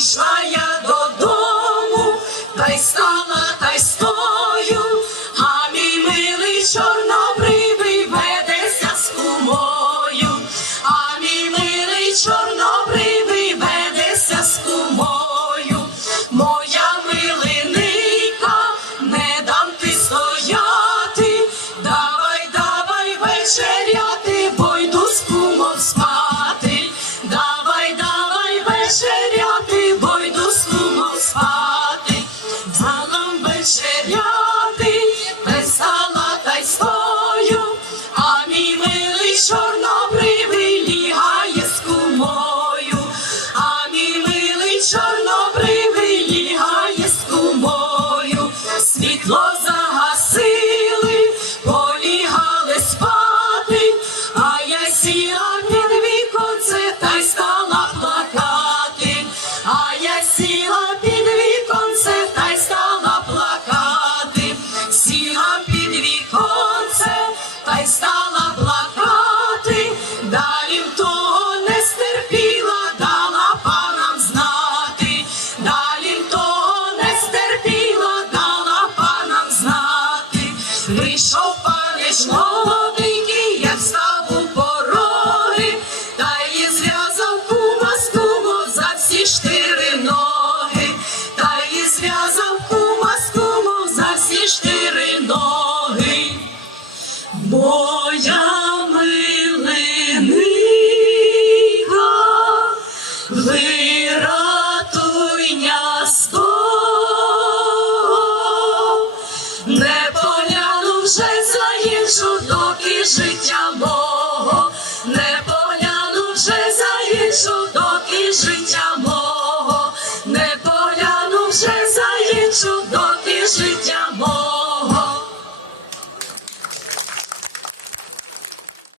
Islam. said,